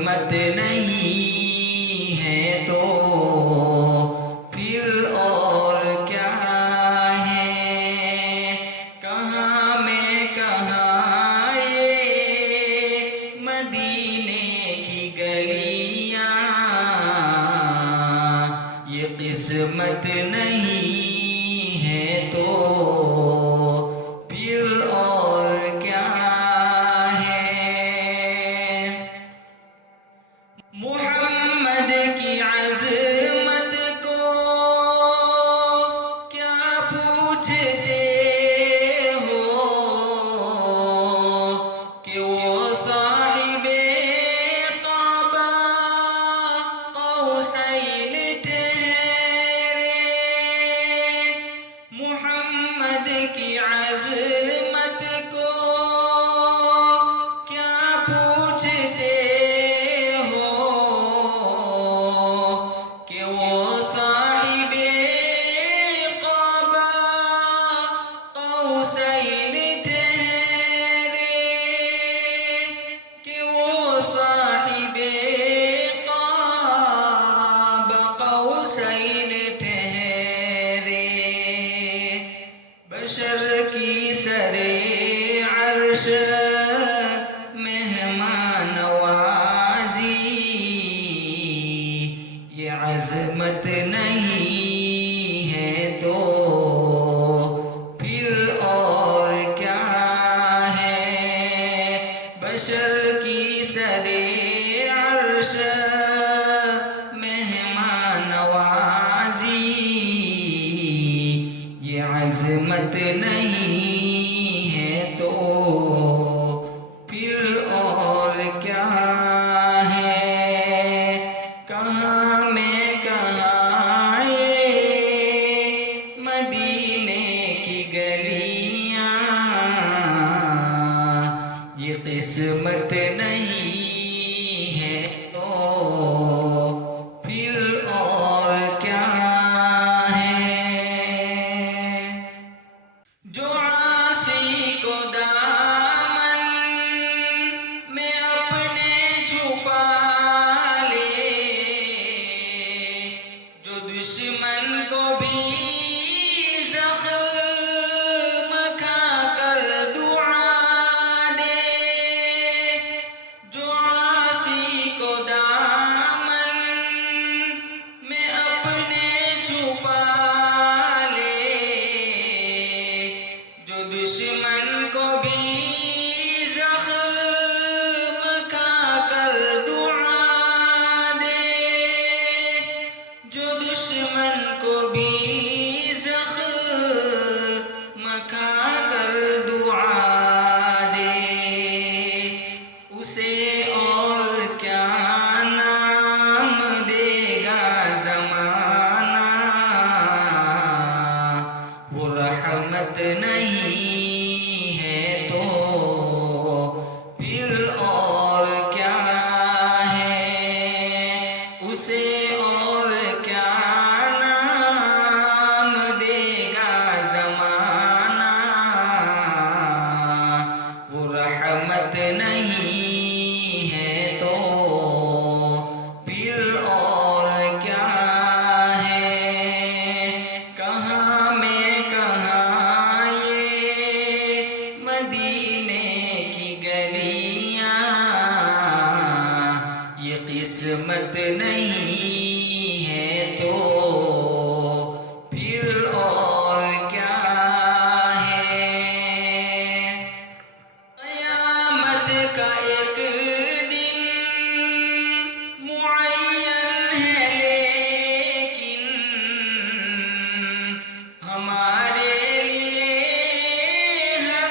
قسمت نہیں ہے تو پھر اور کیا ہے؟ کہاں میں کہاں یہ مدینے کی گلیاں، یہ قسمت نہیں ہے تو پھر اور کیا ہے؟ محمد کی عظمت کو کیا پوچھتے ہو کہ وہ صاحب قاب قوسین ٹھہرے؟ محمد کی عظمت کو کیا پوچھتے ہو کہ وہ صاحب قاب قوسین ٹھہرے، کہ وہ صاحب قاب قوسین ٹھہرے۔ بشر کی سر عرش مہمان نوازی، یہ عظمت نہیں ہے تو پھر اور کیا ہے؟ بشر کی سر عرش مہمان نوازی، یہ عظمت نہیں ہے تو پھر اور کیا ہے؟ کہاں میں کہاں یہ مدینے کی گلیاں، یہ قسمت نہیں ہے تو پھر اور کیا ہے؟ جو عاصی کو دامن میں اپنے چھپا لے، جو دشمن کو بھی زخم کھا کر دعا دے، جو عاصی کو دامن میں اپنے چھپا لے، جو دشمن کو بھی زخم کھا کر دعا دے، جو دشمن کو بھی زخم کھا کر دعا دے، اسے اور کیا نام دے گا زمانہ؟ وہ رحمت نہیں ہے تو پھر اور کیا ہے؟ اسے اور کیا نام دے گا زمانہ؟ وہ رحمت نہیں ہے تو پھر اور کیا ہے؟ کہاں میں کہاں یہ مدینے کی گلیاں، یہ قسمت نہیں ہے تو پھر اور کیا ہے؟ قیامت کا ایک دن معین ہے، لیکن ہمارے لیے ہر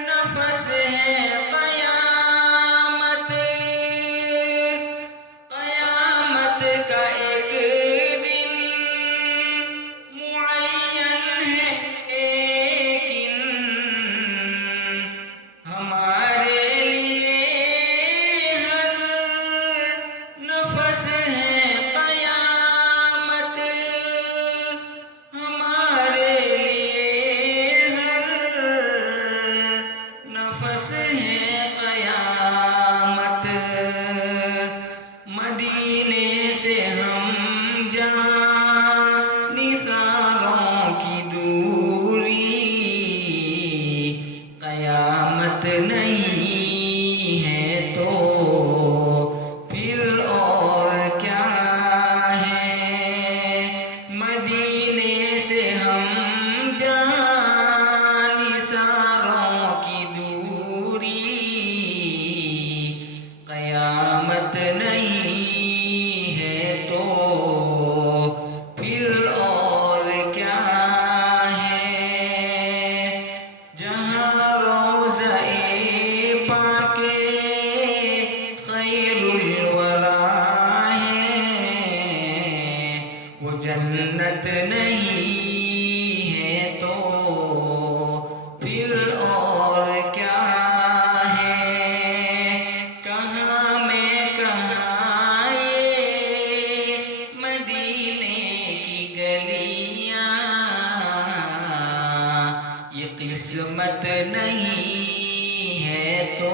نفس ہے قیامت۔ قیامت قیامت نہیں ہے تو پھر اور کیا ہے؟ جہاں روضہ پاک خیر الورا ہے وہ جنت نہیں ہے تو پھر اور کیا ہے؟ کہاں میں کہاں یہ مدینے کی گلیاں، یہ قسمت نہیں ہے تو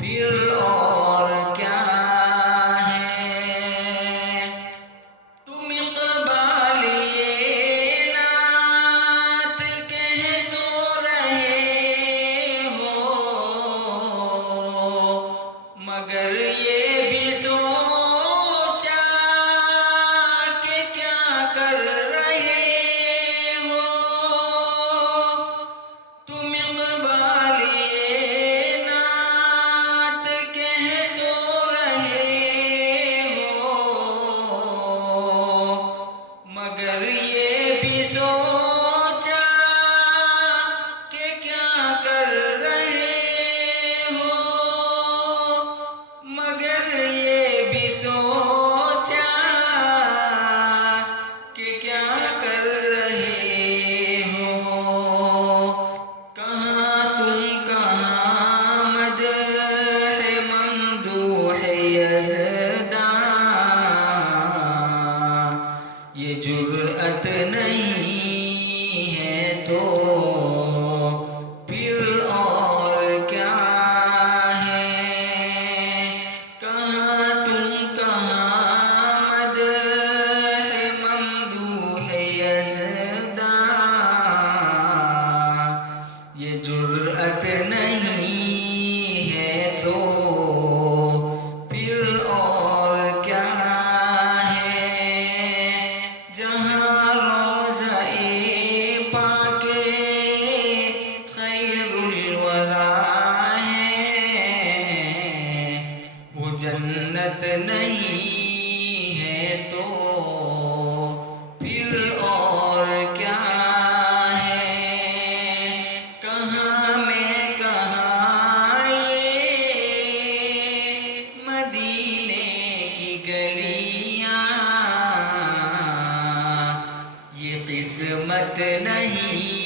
پھر اور کیا ہے؟ تم اقبالیے نعت کہہ تو رہے ہو، مگر یہ بھی سوچا کہ کیا کر رہے ہو؟ تم اقبالیے نعت کہہ تو رہے ہو، مگر یہ بھی سوچا کہ کیا کر رہے ہو، مگر یہ بھی سوچا کہ کیا کر رہے ہو؟ کہاں تم کہاں مدح ممدوح یزداں، یہ جرأت نہیں ہے تو پھر اور کیا ہے؟ کہاں تم کہاں مدح ممدوح یزداں، یہ جرأت نہیں ہے تو پھر اور کیا ہے؟ جہاں روضہ پاک خیر الورا ہے وہ جنت نہیں ہے تو پھر اور کیا ہے؟ کہاں میں کہاں یہ مدینے کی گلیاں، یہ قسمت نہیں